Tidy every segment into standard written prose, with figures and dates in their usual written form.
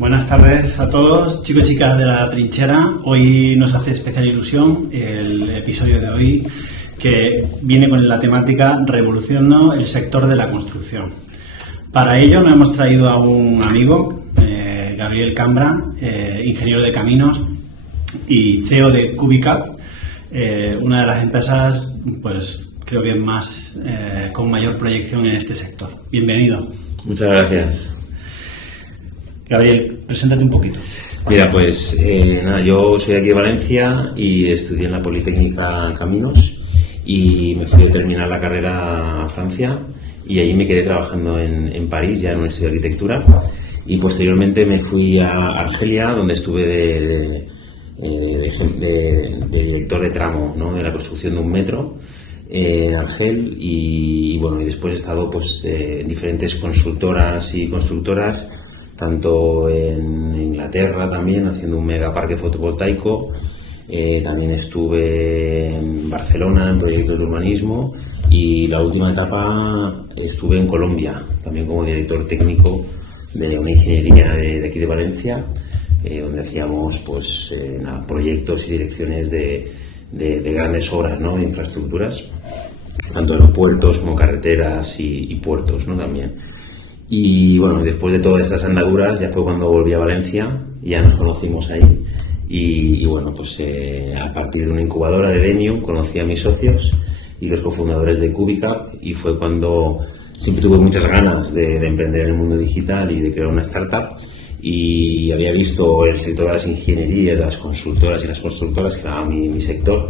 Buenas tardes a todos, chicos y chicas de la trinchera. Hoy nos hace especial ilusión el episodio de hoy, que viene con la temática Revolucionando el sector de la construcción. Para ello nos hemos traído a un amigo, Gabriel Cambra, ingeniero de caminos y CEO de Cubicap, una de las empresas, pues creo que más con mayor proyección en este sector. Bienvenido. Muchas gracias. Gabriel, preséntate un poquito. Mira, pues yo soy de aquí de Valencia y estudié en la Politécnica Caminos y me fui a terminar la carrera a Francia y ahí me quedé trabajando en París, ya en un estudio de arquitectura, y posteriormente me fui a Argelia, donde estuve de director de tramo, ¿no?, de la construcción de un metro en Argel, y bueno, y después he estado pues en diferentes consultoras y constructoras, tanto en Inglaterra también, haciendo un megaparque fotovoltaico. También estuve en Barcelona en proyectos de urbanismo y la última etapa estuve en Colombia, también como director técnico de una ingeniería de aquí de Valencia, donde hacíamos pues proyectos y direcciones de grandes obras, ¿no?, de infraestructuras, tanto aeropuertos como carreteras y puertos, ¿no?, también. Y bueno, después de todas estas andaduras ya fue cuando volví a Valencia, ya nos conocimos ahí y bueno, pues a partir de una incubadora de Demium conocí a mis socios y los cofundadores de Cubicap, y fue cuando siempre tuve muchas ganas de emprender en el mundo digital y de crear una startup, y había visto el sector de las ingenierías, de las consultoras y las constructoras, que era mi sector,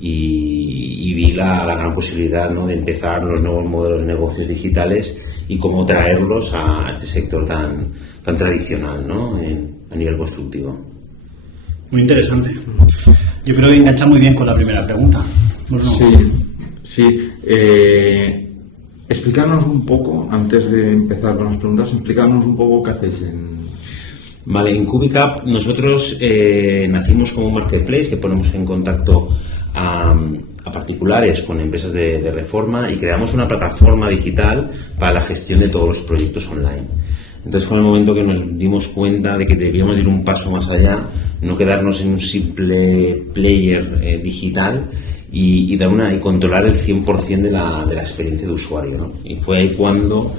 y vi la gran posibilidad, ¿no?, de empezar los nuevos modelos de negocios digitales y cómo traerlos a este sector tan tradicional, ¿no?, a nivel constructivo. Muy interesante. Yo creo que engancha muy bien con la primera pregunta. Bruno. Sí. Explícanos un poco, antes de empezar con las preguntas, explícanos un poco qué hacéis Vale, en Cubicap nosotros nacimos como un marketplace que ponemos en contacto a particulares con empresas de reforma, y creamos una plataforma digital para la gestión de todos los proyectos online. Entonces fue el momento que nos dimos cuenta de que debíamos ir un paso más allá, no quedarnos en un simple player digital y controlar el 100% de la experiencia de usuario, ¿no? Y fue ahí cuando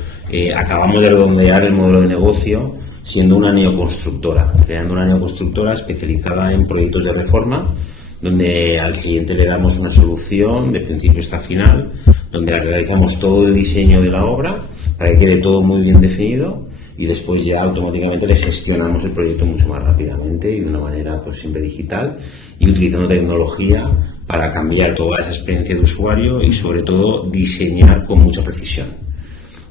acabamos de redondear el modelo de negocio, siendo una neoconstructora, creando una neoconstructora especializada en proyectos de reforma, donde al cliente le damos una solución de principio hasta final, donde realizamos todo el diseño de la obra para que quede todo muy bien definido, y después ya automáticamente le gestionamos el proyecto mucho más rápidamente y de una manera pues siempre digital, y utilizando tecnología para cambiar toda esa experiencia de usuario y sobre todo diseñar con mucha precisión.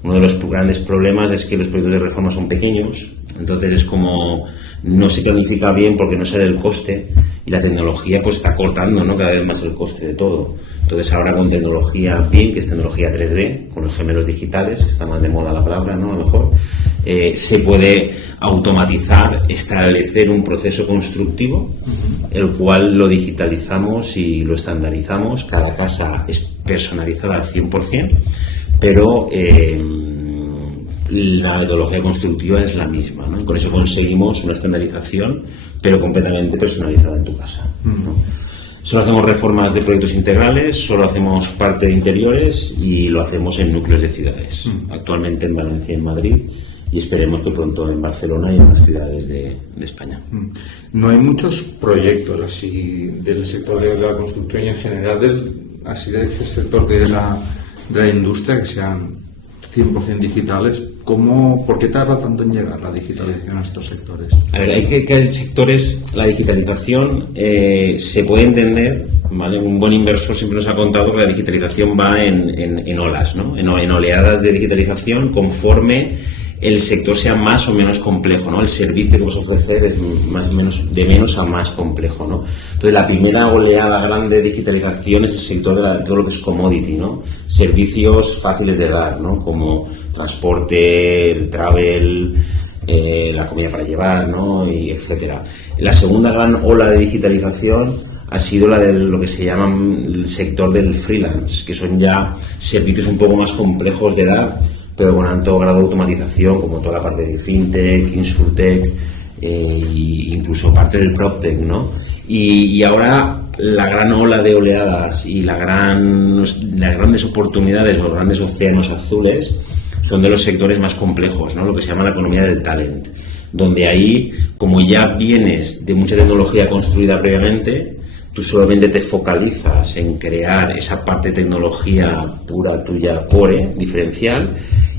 Uno de los grandes problemas es que los proyectos de reforma son pequeños, entonces es como no se planifica bien porque no sale el coste, y la tecnología pues está cortando, ¿no?, cada vez más el coste de todo. Entonces ahora con tecnología BIM, que es tecnología 3D, con los gemelos digitales, que está más de moda la palabra, ¿no?, a lo mejor, se puede automatizar, establecer un proceso constructivo, el cual lo digitalizamos y lo estandarizamos. Cada casa es personalizada al 100%, pero la metodología constructiva es la misma, ¿no? Con eso conseguimos una estandarización, pero completamente personalizada en tu casa, ¿no? Solo hacemos reformas de proyectos integrales, solo hacemos parte de interiores y lo hacemos en núcleos de ciudades. Actualmente en Valencia y en Madrid, y esperemos que pronto en Barcelona y en más ciudades de España. No hay muchos proyectos así del sector de la construcción y en general del sector de la industria que sean 100% digitales. ¿Por qué tarda tanto en llegar la digitalización a estos sectores? A ver, hay sectores, la digitalización se puede entender, ¿vale? Un buen inversor siempre nos ha contado que la digitalización va en olas, ¿no?, en oleadas de digitalización conforme el sector sea más o menos complejo, ¿no? El servicio que vas a ofrecer es más o menos de menos a más complejo, ¿no? Entonces la primera oleada grande de digitalización es el sector de todo lo que es commodity, ¿no? Servicios fáciles de dar, ¿no?, como transporte, el travel, la comida para llevar, ¿no?, y etcétera. La segunda gran ola de digitalización ha sido la de lo que se llama el sector del freelance, que son ya servicios un poco más complejos de dar, pero con alto grado de automatización, como toda la parte de fintech, insurtech, incluso parte del PropTech, ¿no? Y ahora la gran ola de oleadas y las grandes oportunidades, los grandes océanos azules, son de los sectores más complejos, ¿no? Lo que se llama la economía del talent, donde ahí, como ya vienes de mucha tecnología construida previamente, tú solamente te focalizas en crear esa parte de tecnología pura tuya, core, diferencial,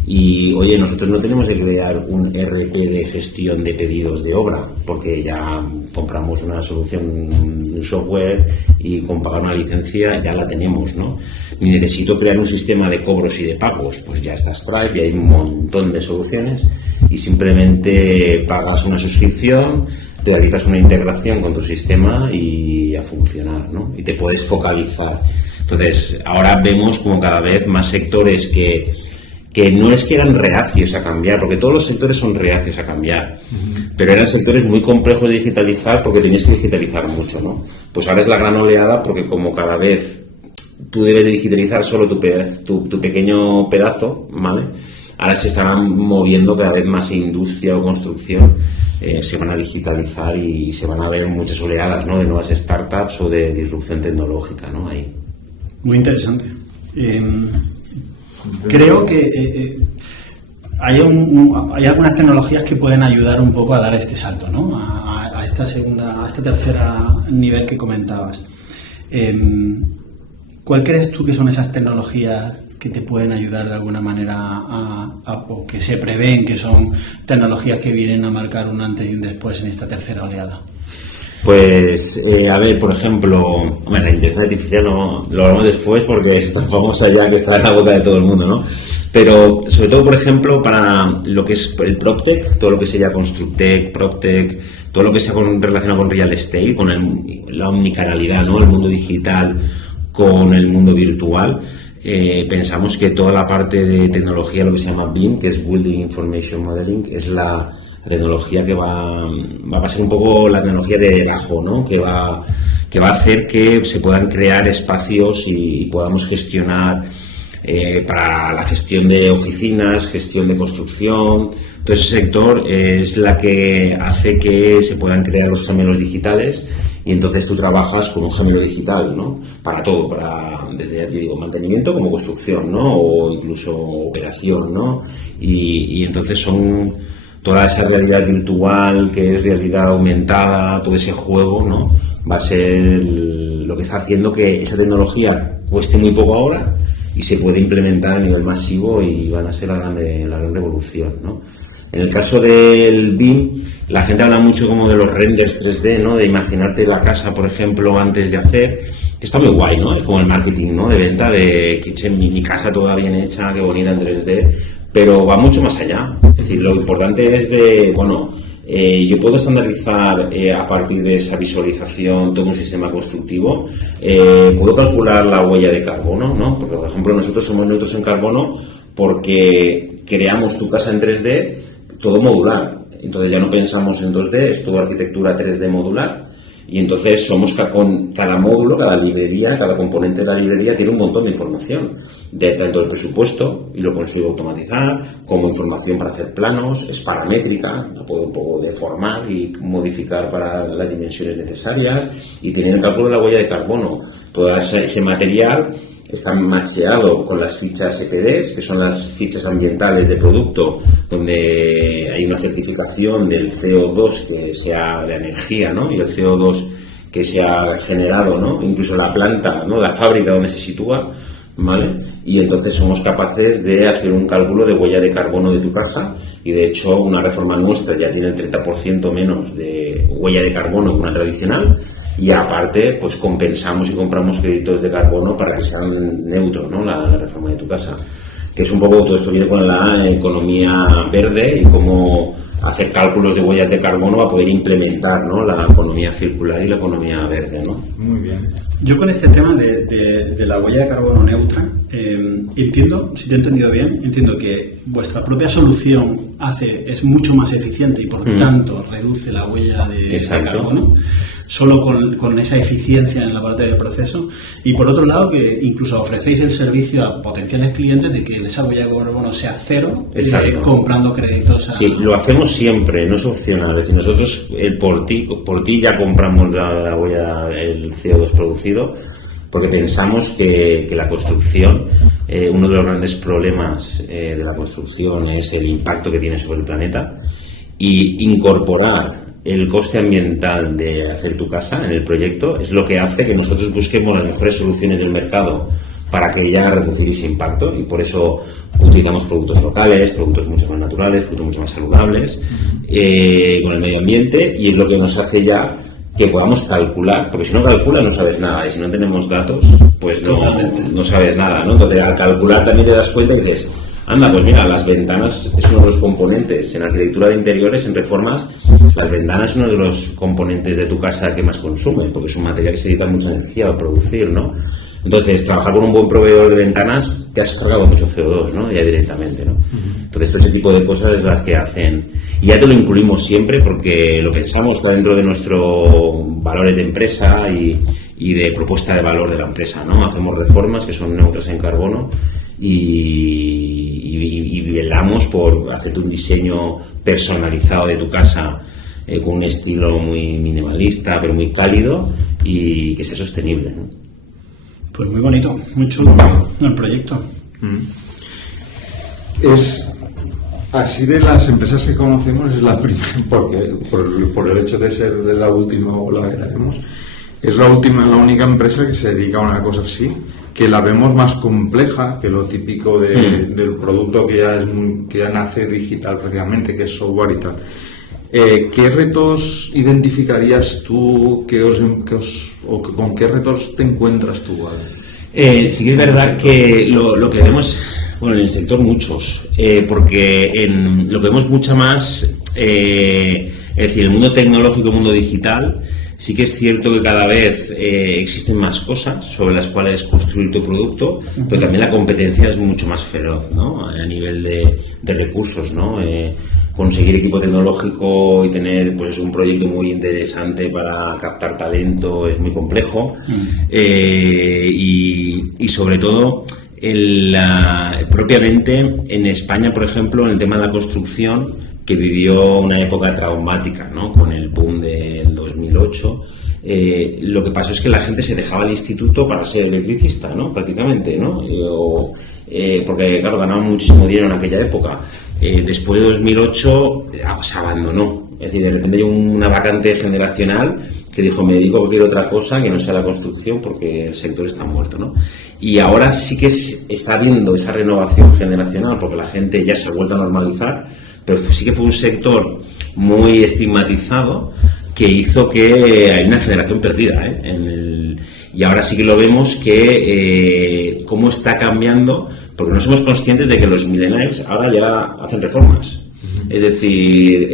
y oye, nosotros no tenemos que crear un ERP de gestión de pedidos de obra, porque ya compramos una solución, un software, y con pagar una licencia ya la tenemos, ¿no? Ni necesito crear un sistema de cobros y de pagos, pues ya está Stripe y hay un montón de soluciones, y simplemente pagas una suscripción, realizas una integración con tu sistema y a funcionar, ¿no? Y te puedes focalizar. Entonces, ahora vemos como cada vez más sectores que no es que eran reacios a cambiar, porque todos los sectores son reacios a cambiar, pero eran sectores muy complejos de digitalizar porque tenías que digitalizar mucho, ¿no? Pues ahora es la gran oleada, porque como cada vez tú debes de digitalizar solo tu pequeño pedazo, ¿vale? Ahora se estarán moviendo cada vez más industria o construcción, se van a digitalizar y se van a ver muchas oleadas, ¿no? De nuevas startups o de disrupción tecnológica, ¿no? Ahí. Muy interesante. Creo que hay algunas tecnologías que pueden ayudar un poco a dar este salto, ¿no? A este tercera nivel que comentabas. ¿Cuál crees tú que son esas tecnologías que te pueden ayudar de alguna manera o que se prevén que son tecnologías que vienen a marcar un antes y un después en esta tercera oleada? Pues, a ver, por ejemplo, bueno, la inteligencia artificial no, lo hablamos después porque es tan famosa ya que está en la boca de todo el mundo, ¿no? Pero, sobre todo, por ejemplo, para lo que es el PropTech, todo lo que sería ConstructTech, PropTech, todo lo que sea relacionado con Real Estate, con la omnicanalidad, ¿no? El mundo digital con el mundo virtual. Pensamos que toda la parte de tecnología, lo que se llama BIM, que es Building Information Modeling, es la tecnología que va a ser un poco la tecnología de debajo, ¿no? Que va a hacer que se puedan crear espacios y podamos gestionar para la gestión de oficinas, gestión de construcción. Todo ese sector es la que hace que se puedan crear los gemelos digitales, y entonces tú trabajas con un gemelo digital, ¿no? Para todo, desde, ya te digo, mantenimiento como construcción, ¿no? O incluso operación, ¿no? Y entonces son toda esa realidad virtual, que es realidad aumentada, todo ese juego, ¿no? Va a ser lo que está haciendo que esa tecnología cueste muy poco ahora y se puede implementar a nivel masivo, y van a ser la gran revolución, ¿no? En el caso del BIM, la gente habla mucho como de los renders 3D, ¿no? De imaginarte la casa, por ejemplo, antes de hacer, que está muy guay, ¿no? Es como el marketing, ¿no? De venta de kitchen, mi casa toda bien hecha, qué bonita en 3D, pero va mucho más allá. Es decir, lo importante es yo puedo estandarizar a partir de esa visualización todo un sistema constructivo, puedo calcular la huella de carbono, ¿no? Porque, por ejemplo, nosotros somos neutros en carbono porque creamos tu casa en 3D, todo modular. Entonces ya no pensamos en 2D, es toda arquitectura 3D modular. Y entonces somos con cada módulo, cada librería, cada componente de la librería tiene un montón de información, tanto del presupuesto, y lo consigo automatizar, como información para hacer planos, es paramétrica, la puedo un poco deformar y modificar para las dimensiones necesarias, y tiene el cálculo de la huella de carbono. Todo ese material está macheado con las fichas EPDs, que son las fichas ambientales de producto, donde hay una certificación del CO2 que sea de energía, ¿no? Y el CO2 que se ha generado, ¿no? Incluso la planta, ¿no? La fábrica donde se sitúa, ¿vale? Y entonces somos capaces de hacer un cálculo de huella de carbono de tu casa, y de hecho una reforma nuestra ya tiene el 30% menos de huella de carbono que una tradicional. Y aparte, pues compensamos y compramos créditos de carbono para que sean neutros, ¿no? La reforma de tu casa. Que es un poco, todo esto viene con la economía verde y cómo hacer cálculos de huellas de carbono para poder implementar, ¿no? La economía circular y la economía verde, ¿no? Muy bien. Yo con este tema de la huella de carbono neutra, entiendo, si te he entendido bien, entiendo que vuestra propia solución es mucho más eficiente y por tanto reduce la huella de carbono, solo con esa eficiencia en la parte del proceso. Y por otro lado, que incluso ofrecéis el servicio a potenciales clientes de que esa huella de carbono sea cero, comprando créditos. Sí, lo hacemos siempre, no es opcional. Es decir, nosotros por ti ya compramos la huella, el CO2 producido, porque pensamos que la construcción, uno de los grandes problemas de la construcción es el impacto que tiene sobre el planeta, y incorporar el coste ambiental de hacer tu casa en el proyecto es lo que hace que nosotros busquemos las mejores soluciones del mercado para que ya reducir ese impacto, y por eso utilizamos productos locales, productos mucho más naturales, productos mucho más saludables, con el medio ambiente, y es lo que nos hace ya que podamos calcular, porque si no calculas no sabes nada, y si no tenemos datos, pues no sabes nada, ¿no? Entonces, al calcular también te das cuenta y dices, anda, pues mira, las ventanas es uno de los componentes en arquitectura de interiores, en reformas, las ventanas es uno de los componentes de tu casa que más consume, porque es un material que se necesita mucha energía para producir, ¿no? Entonces, trabajar con un buen proveedor de ventanas, te has cargado mucho CO2, ¿no? Ya directamente, ¿no? Entonces, todo ese tipo de cosas es las que hacen. Y ya te lo incluimos siempre porque lo pensamos, está dentro de nuestros valores de empresa y de propuesta de valor de la empresa, ¿no? Hacemos reformas que son neutras en carbono y velamos por hacerte un diseño personalizado de tu casa con un estilo muy minimalista, pero muy cálido y que sea sostenible, ¿no? Pues muy bonito, muy chulo el proyecto. Es así, de las empresas que conocemos, es la primera, porque por el hecho de ser de la última ola que tenemos, es la única empresa que se dedica a una cosa así, que la vemos más compleja que lo típico del producto que ya nace digital prácticamente, que es software y tal. ¿Qué retos identificarías tú, con qué retos te encuentras tú? Sí que es verdad que lo que vemos, bueno, en el sector muchos, porque lo que vemos mucha más, es decir, el mundo tecnológico, el mundo digital, sí que es cierto que cada vez existen más cosas sobre las cuales construir tu producto, pero también la competencia es mucho más feroz, ¿no? A nivel de recursos, ¿no? Conseguir equipo tecnológico y tener pues un proyecto muy interesante para captar talento es muy complejo, y sobre todo propiamente en España, por ejemplo, en el tema de la construcción, que vivió una época traumática, ¿no? Con el boom del 2008. Lo que pasó es que la gente se dejaba el instituto para ser electricista, ¿no? Prácticamente, ¿no? Porque, claro, ganaban muchísimo dinero en aquella época. Después de 2008 se abandonó. Es decir, de repente hay una vacante generacional que dijo, me dedico a cualquier otra cosa que no sea la construcción porque el sector está muerto, ¿no? Y ahora sí que está habiendo esa renovación generacional porque la gente ya se ha vuelto a normalizar, pero sí que fue un sector muy estigmatizado que hizo que hay una generación perdida, y ahora sí que lo vemos que cómo está cambiando, porque no somos conscientes de que los millennials ahora ya hacen reformas. Es decir,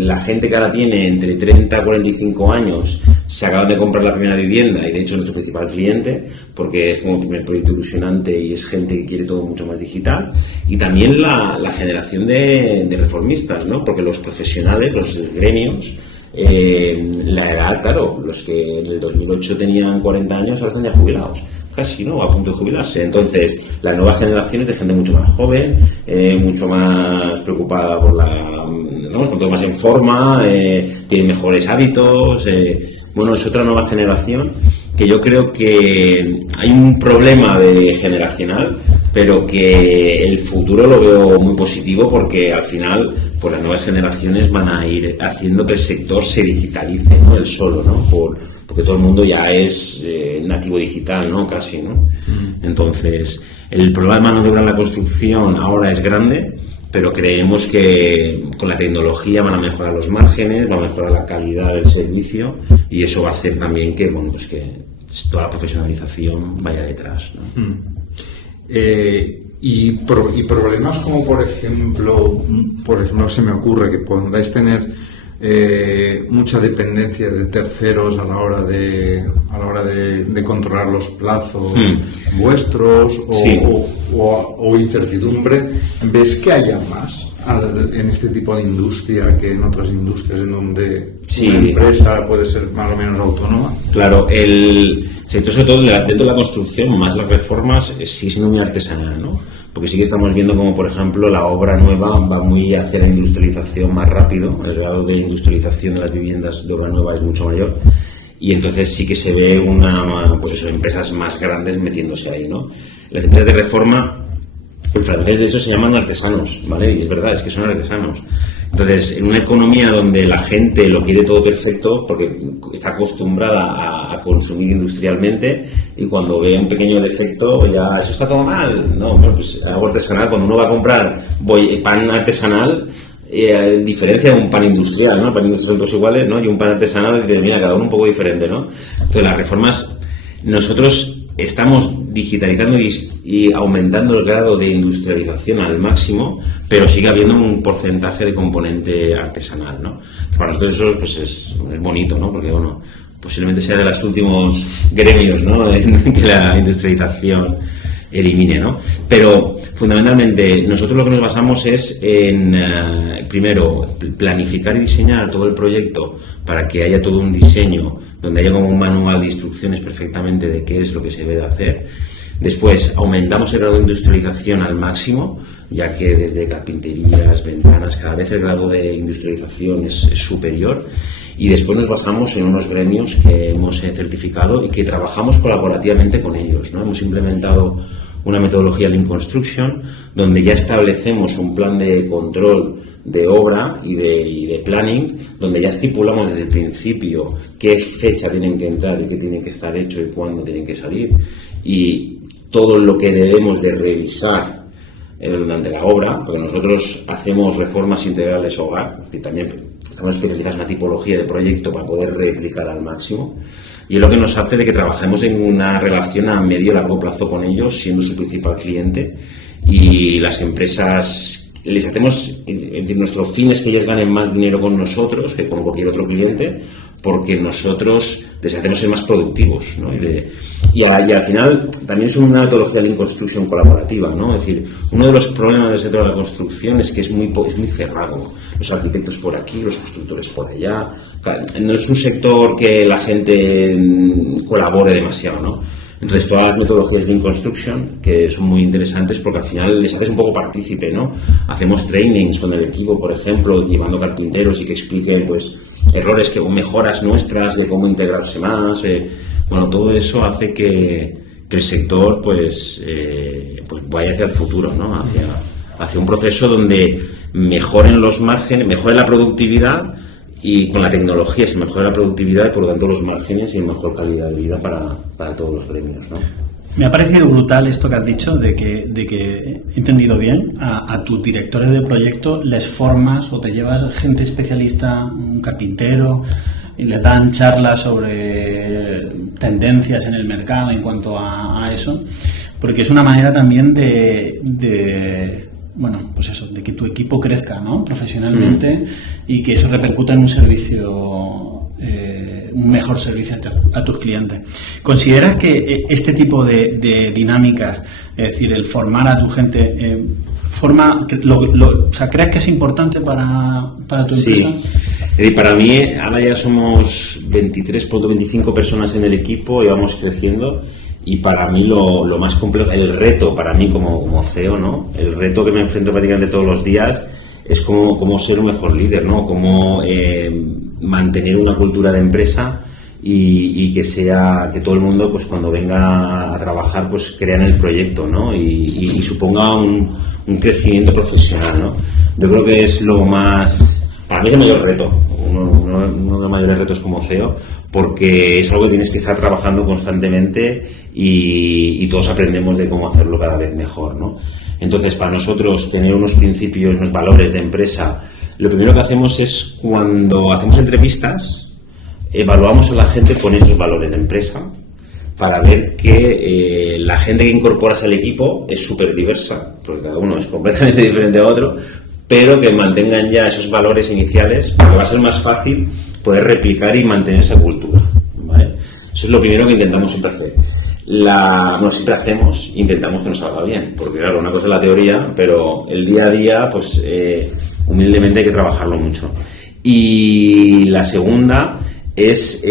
la gente que ahora tiene entre 30 y 45 años se acaban de comprar la primera vivienda, y de hecho es nuestro principal cliente porque es como el primer proyecto ilusionante y es gente que quiere todo mucho más digital, y también la generación de reformistas, ¿no? Porque los profesionales, los gremios, la edad, claro, los que en el 2008 tenían 40 años ahora están ya jubilados, casi, ¿no? A punto de jubilarse. Entonces, la nueva generación es de gente mucho más joven, mucho más preocupada por ¿no? Están todos más en forma, tienen mejores hábitos. Bueno, es otra nueva generación que yo creo que hay un problema generacional, pero que el futuro lo veo muy positivo porque al final pues las nuevas generaciones van a ir haciendo que el sector se digitalice, ¿no? El solo, ¿no? Porque todo el mundo ya es nativo digital, ¿no? Casi, ¿no? Entonces, el problema de mano de obra en la construcción ahora es grande, pero creemos que con la tecnología van a mejorar los márgenes, va a mejorar la calidad del servicio, y eso va a hacer también que, bueno, pues que toda la profesionalización vaya detrás, ¿no? Y problemas como, por ejemplo, se me ocurre que podáis tener mucha dependencia de terceros a la hora de controlar los plazos vuestros o incertidumbre. ¿Ves que haya más en este tipo de industria que en otras industrias en donde una empresa puede ser más o menos autónoma? Claro, el sector, sobre todo dentro de la construcción, más las reformas, sigue siendo muy artesanal, ¿no? Porque sí que estamos viendo como, por ejemplo, la obra nueva va muy hacia la industrialización más rápido. El grado de industrialización de las viviendas de obra nueva es mucho mayor. Y entonces sí que se ve empresas más grandes metiéndose ahí, ¿no? Las empresas de reforma, en francés de hecho se llaman artesanos, ¿vale? Y es verdad, es que son artesanos. Entonces, en una economía donde la gente lo quiere todo perfecto, porque está acostumbrada a consumir industrialmente, y cuando ve un pequeño defecto, ya, eso está todo mal. No, bueno, pues algo artesanal, cuando uno va a comprar pan artesanal, diferencia de un pan industrial, ¿no? El pan industrial son todos iguales, ¿no? Y un pan artesanal, que mira, cada uno un poco diferente, ¿no? Entonces, las reformas, nosotros estamos digitalizando y aumentando el grado de industrialización al máximo, pero sigue habiendo un porcentaje de componente artesanal, ¿no? Para nosotros eso pues es bonito, ¿no? Porque, bueno, posiblemente sea de los últimos gremios, ¿no? Que la industrialización elimine, ¿no? Pero fundamentalmente nosotros lo que nos basamos es en primero planificar y diseñar todo el proyecto para que haya todo un diseño donde haya como un manual de instrucciones perfectamente de qué es lo que se debe de hacer. Después aumentamos el grado de industrialización al máximo, ya que desde carpinterías, ventanas, cada vez el grado de industrialización es superior. Y después nos basamos en unos gremios que hemos certificado y que trabajamos colaborativamente con ellos, ¿no? Hemos implementado una metodología Lean Construction donde ya establecemos un plan de control de obra y de planning, donde ya estipulamos desde el principio qué fecha tienen que entrar y qué tiene que estar hecho y cuándo tienen que salir, y todo lo que debemos de revisar durante la obra, porque nosotros hacemos reformas integrales hogar y también estamos especializados en una tipología de proyecto para poder replicar al máximo, y es lo que nos hace de que trabajemos en una relación a medio y largo plazo con ellos, siendo su principal cliente. Y las empresas les hacemos, es decir, nuestro fin es que ellos ganen más dinero con nosotros que con cualquier otro cliente, porque nosotros les hacemos ser más productivos, ¿no? Y al final también es una metodología de Lean Construction colaborativa, ¿no? Es decir, uno de los problemas del sector de la construcción es que es muy cerrado. Los arquitectos por aquí, los constructores por allá. No es un sector que la gente colabore demasiado, ¿no? Entonces, todas las metodologías de Lean Construction, que son muy interesantes porque al final les haces un poco partícipe, ¿no? Hacemos trainings con el equipo, por ejemplo, llevando carpinteros y que expliquen, pues, errores, mejoras nuestras de cómo integrarse más. Bueno, todo eso hace que el sector, pues vaya hacia el futuro, ¿no? Hacia un proceso donde mejoren los márgenes, mejore la productividad, y con la tecnología se mejora la productividad y por lo tanto los márgenes y mejor calidad de vida para todos los gremios, ¿no? Me ha parecido brutal esto que has dicho, de que he entendido bien, a tus directores de proyecto les formas o te llevas gente especialista, un carpintero, y les dan charlas sobre tendencias en el mercado en cuanto a eso, porque es una manera también bueno, pues eso, de que tu equipo crezca, ¿no? Profesionalmente, y que eso repercuta en un servicio, un mejor servicio a tus clientes. ¿Consideras que este tipo de dinámicas, es decir, el formar a tu gente, o sea, crees que es importante para tu empresa? Sí. Para mí, ahora ya somos 23.25 personas en el equipo y vamos creciendo. Y para mí lo más complejo, el reto para mí como CEO, ¿no? El reto que me enfrento prácticamente todos los días es cómo ser un mejor líder, ¿no? Cómo mantener una cultura de empresa y que todo el mundo, pues cuando venga a trabajar, pues crea en el proyecto, ¿no? Y suponga un crecimiento profesional, ¿no? Yo creo que es lo más, para mí es el mayor reto, uno de los mayores retos como CEO, porque es algo que tienes que estar trabajando constantemente y todos aprendemos de cómo hacerlo cada vez mejor, ¿no? Entonces, para nosotros tener unos principios, unos valores de empresa, lo primero que hacemos es, cuando hacemos entrevistas, evaluamos a la gente con esos valores de empresa para ver que la gente que incorporas al equipo es súper diversa, porque cada uno es completamente diferente a otro, pero que mantengan ya esos valores iniciales, porque va a ser más fácil poder replicar y mantener esa cultura, ¿vale? Eso es lo primero que intentamos siempre hacer. Siempre hacemos, intentamos que nos salga bien, porque claro, una cosa es la teoría, pero el día a día, pues humildemente hay que trabajarlo mucho. Y la segunda es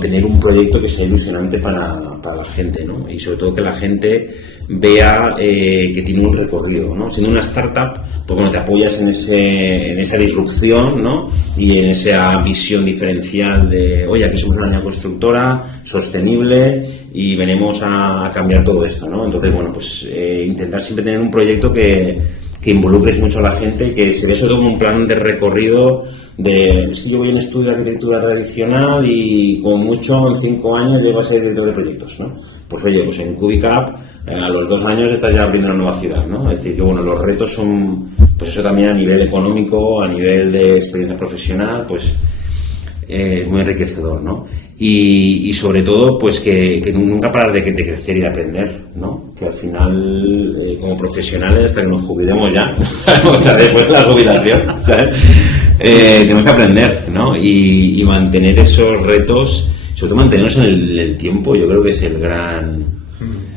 tener un proyecto que sea ilusionante para la gente, ¿no? Y sobre todo que la gente vea que tiene un recorrido, ¿no? Siendo una startup, pues bueno, te apoyas en esa disrupción, ¿no? Y en esa visión diferencial de, oye, aquí somos una constructora sostenible y venimos a cambiar todo esto, ¿no? Entonces, bueno, pues intentar siempre tener un proyecto que involucres mucho a la gente, que se ve sobre todo como un plan de recorrido es que yo voy a un estudio de arquitectura tradicional y con mucho en 5 años llego a ser director de proyectos, ¿no? Pues oye, pues en Cubicap a los 2 años estás ya abriendo una nueva ciudad, ¿no? Es decir, que bueno, los retos son, pues eso también a nivel económico, a nivel de experiencia profesional, pues es muy enriquecedor, ¿no? Y sobre todo, pues que nunca parar de crecer y de aprender, ¿no? Que al final, como profesionales, hasta que nos jubilemos ya, ¿sabes? Hasta después de la jubilación, ¿sabes? Tenemos que aprender, ¿no? Y mantener esos retos, sobre todo mantenernos en el tiempo, yo creo que es el gran...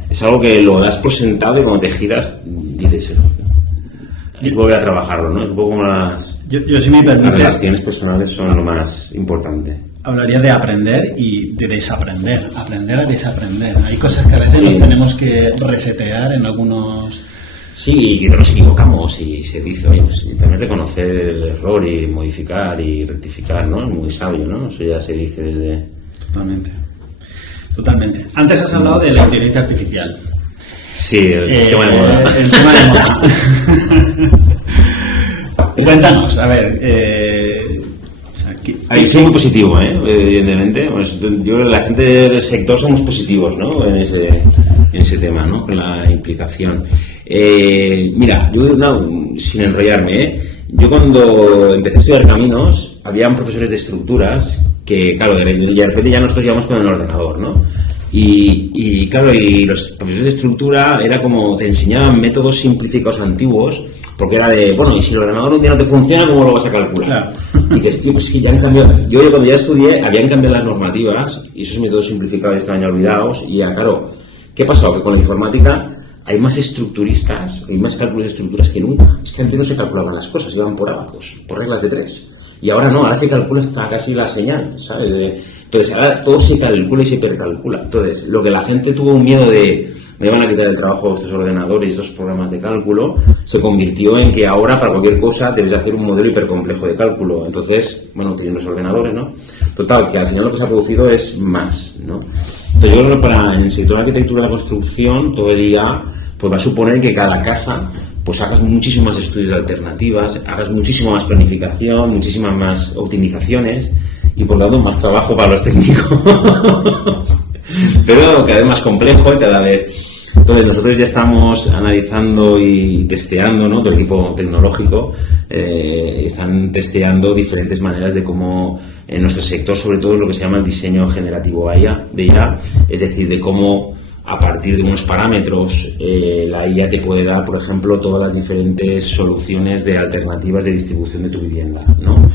Es algo que lo das por sentado y cuando te giras, dices... Y volver a trabajarlo, ¿no? Es un poco como Yo si me permites, las relaciones personales son lo más importante. Hablaría de aprender y de desaprender. Aprender a desaprender. Hay cosas que a veces nos tenemos que resetear en algunos... Sí, y que nos equivocamos y se dice, oye, pues también reconocer el error y modificar y rectificar, ¿no? Es muy sabio, ¿no? Eso ya se dice desde... Totalmente. Antes has hablado de la inteligencia artificial. Sí, el tema de moda. El tema de moda. Cuéntanos, a ver... Hay muy positivo, evidentemente. Pues yo, la gente del sector somos positivos, ¿no? En ese tema, ¿no? Con la implicación. Mira, yo sin enrollarme, yo cuando empecé a estudiar caminos, habían profesores de estructuras que, claro, de repente ya nosotros íbamos con el ordenador, ¿no? Y claro, y los profesores de estructura era como te enseñaban métodos simplificados antiguos, porque era de, bueno, y si el ordenador un día no te funciona, ¿cómo lo vas a calcular? Claro. Y que, tío, pues es que ya han cambiado. Yo cuando ya estudié, habían cambiado las normativas y esos métodos simplificados estaban ya olvidados. Y ya, claro, ¿qué ha pasado? Que con la informática hay más estructuristas, hay más cálculos de estructuras que nunca. Es que antes no se calculaban las cosas, iban por abacos, por reglas de 3. Y ahora no, ahora se calcula hasta casi la señal, ¿sabes? Entonces, ahora todo se calcula y se hipercalcula. Entonces, lo que la gente tuvo un miedo de me van a quitar el trabajo de estos ordenadores y estos programas de cálculo, se convirtió en que ahora para cualquier cosa debes hacer un modelo hipercomplejo de cálculo. Entonces, bueno, tienen los ordenadores, ¿no? Total, que al final lo que se ha producido es más, ¿no? Entonces, yo creo que en el sector de arquitectura de la construcción, todo el día, pues va a suponer que cada casa pues hagas muchísimas estudios de alternativas, hagas muchísima más planificación, muchísimas más optimizaciones y por lo tanto más trabajo para los técnicos. Pero cada vez más complejo y cada vez... Entonces nosotros ya estamos analizando y testeando, ¿no? Todo el equipo tecnológico están testeando diferentes maneras de cómo en nuestro sector, sobre todo lo que se llama el diseño generativo de IA, es decir, de cómo a partir de unos parámetros la IA te puede dar, por ejemplo, todas las diferentes soluciones de alternativas de distribución de tu vivienda, ¿no?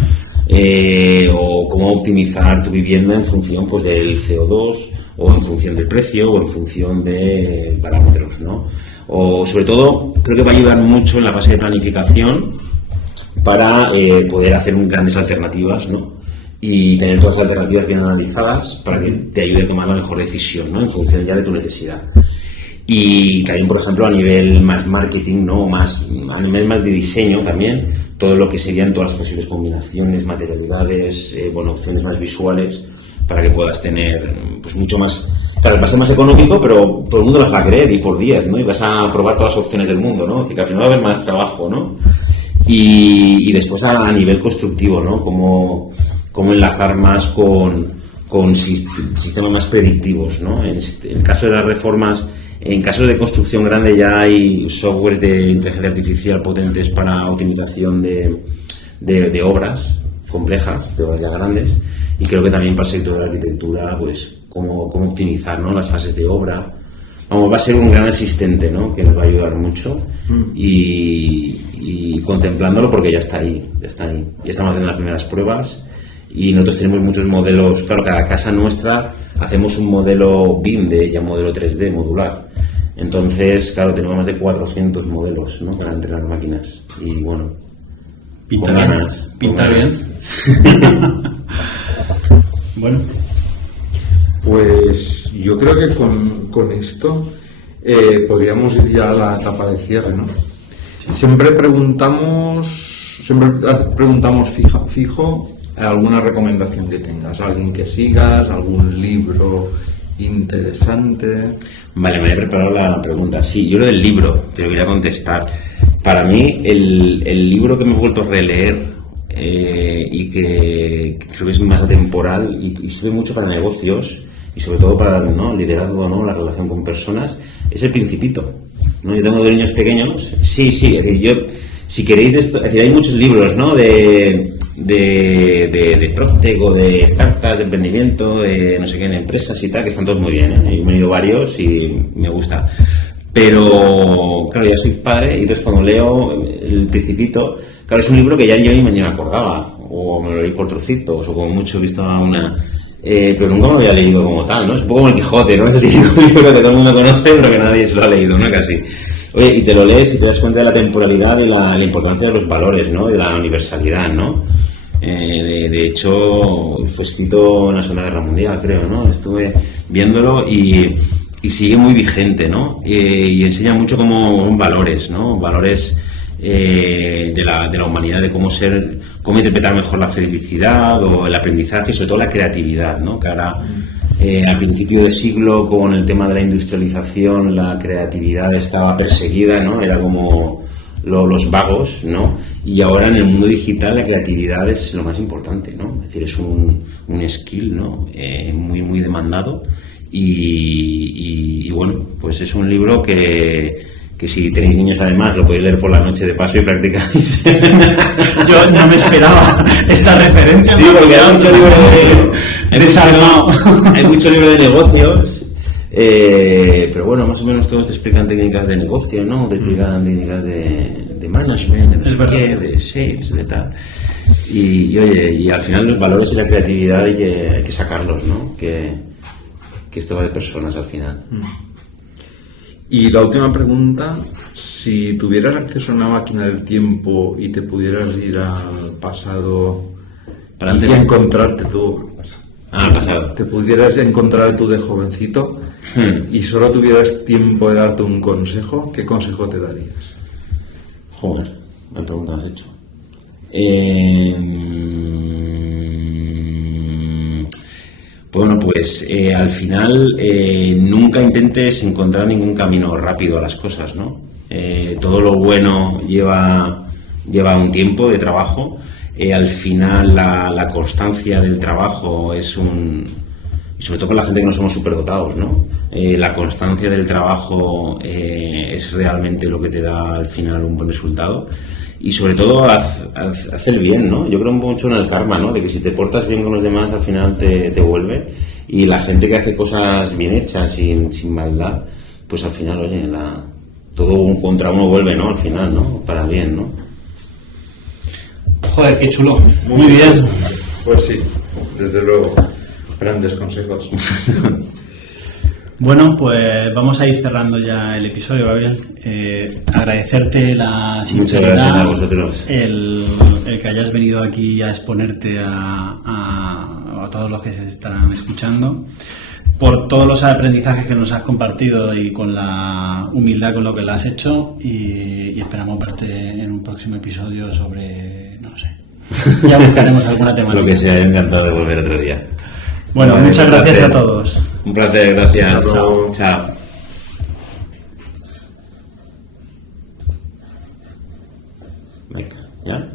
O cómo optimizar tu vivienda en función, pues, del CO2 o en función del precio o en función de parámetros, ¿no? O sobre todo creo que va a ayudar mucho en la fase de planificación para poder hacer grandes alternativas, ¿no? Y tener todas las alternativas bien analizadas para que te ayude a tomar la mejor decisión, ¿no? En función ya de tu necesidad. Y también, por ejemplo, a nivel más marketing, ¿no? A nivel más de diseño también, todo lo que serían todas las posibles combinaciones, materialidades, opciones más visuales, para que puedas tener pues mucho más... Claro, va a ser más económico, pero todo el mundo las va a querer y por 10, ¿no? Y vas a probar todas las opciones del mundo, ¿no? Es decir, que al final va a haber más trabajo, ¿no? Y después a nivel constructivo, ¿no? Como enlazar más con sistemas más predictivos, ¿no? En el caso de las reformas, en casos de construcción grande ya hay softwares de inteligencia artificial potentes para optimización de obras complejas, de obras ya grandes, y creo que también para el sector de la arquitectura, pues cómo optimizar, ¿no? Las fases de obra vamos, va a ser un gran asistente, ¿no? Que nos va a ayudar mucho y contemplándolo porque ya está ahí. Ya estamos haciendo las primeras pruebas y nosotros tenemos muchos modelos. Claro, cada casa nuestra hacemos un modelo BIM, ya modelo 3D modular. Entonces, claro, tenemos más de 400 modelos, ¿no? Para entrenar máquinas y bueno, pinta bien. Pinta bien. Bueno. Pues yo creo que con esto podríamos ir ya a la etapa de cierre, ¿no? Sí. Siempre preguntamos fijo alguna recomendación que tengas, alguien que sigas, algún libro interesante. Vale, me he preparado la pregunta. Sí, yo lo del libro, te lo quería contestar. Para mí, el libro que me he vuelto a releer y que creo que es más atemporal y sirve mucho para negocios y sobre todo para, ¿no?, el liderazgo, ¿no?, la relación con personas, es El Principito, ¿no? Yo tengo 2 niños pequeños. Sí, es decir, si queréis de esto, es decir, hay muchos libros, ¿no?, de Proctec o de startups, de emprendimiento, de no sé qué, en empresas y tal, que están todos muy bien, ¿eh? Yo me he leído varios y me gusta. Pero, claro, ya soy padre y entonces cuando leo El Principito, claro, es un libro que ya yo ni me acordaba, o me lo leí por trocitos, o como mucho he visto una... pero nunca me lo había leído como tal, ¿no? Es un poco como El Quijote, ¿no? Ese típico libro que todo el mundo conoce, pero que nadie se lo ha leído, ¿no? Casi. Oye, y te lo lees y te das cuenta de la temporalidad y la importancia de los valores, ¿no? De la universalidad, ¿no? De hecho, fue escrito en la Segunda Guerra Mundial, creo, ¿no? Estuve viéndolo y sigue muy vigente, ¿no? Y enseña mucho como valores, ¿no? Valores de la humanidad, de cómo interpretar mejor la felicidad o el aprendizaje y sobre todo la creatividad, ¿no? Que ahora, a principio de siglo, con el tema de la industrialización, la creatividad estaba perseguida, ¿no? Era como los vagos, ¿no? Y ahora en el mundo digital la creatividad es lo más importante, ¿no? Es decir, es un skill, ¿no? Muy, muy demandado y bueno, pues es un libro que si tenéis niños además lo podéis leer por la noche de paso y practicáis. Yo no me esperaba esta referencia. Sí, porque hay mucho libro de negocios, pero bueno, más o menos todos te explican técnicas de negocio, ¿no? Te explican técnicas de management, de no sé qué, de sales, de tal. Y oye, y al final los valores y la creatividad hay que sacarlos, ¿no? Que esto va de personas al final. Y la última pregunta, si tuvieras acceso a una máquina del tiempo y te pudieras ir al pasado y encontrarte tú, al pasado, te pudieras encontrar tú de jovencito y solo tuvieras tiempo de darte un consejo, ¿qué consejo te darías? Joder, me pregunta has hecho. Bueno, pues al final nunca intentes encontrar ningún camino rápido a las cosas, ¿no? Todo lo bueno lleva un tiempo de trabajo. Al final la constancia del trabajo y sobre todo con la gente que no somos superdotados, ¿no? La constancia del trabajo es realmente lo que te da al final un buen resultado. Y sobre todo, haz el bien, ¿no? Yo creo mucho en el karma, ¿no? De que si te portas bien con los demás, al final te vuelve. Y la gente que hace cosas bien hechas, sin maldad, pues al final, oye, todo contra uno vuelve, ¿no? Al final, ¿no? Para bien, ¿no? Joder, qué chulo. Muy bien. Pues sí, desde luego. Grandes consejos. Bueno, pues vamos a ir cerrando ya el episodio, Gabriel. Agradecerte la sinceridad, a vosotros. El que hayas venido aquí a exponerte a todos los que se estarán escuchando, por todos los aprendizajes que nos has compartido y con la humildad con lo que lo has hecho, y esperamos verte en un próximo episodio sobre, no sé, ya buscaremos alguna temática. Lo que sea, encantado de volver otro día. Bueno, muchas gracias a todos. Un placer, gracias. Chao. Venga, ¿ya?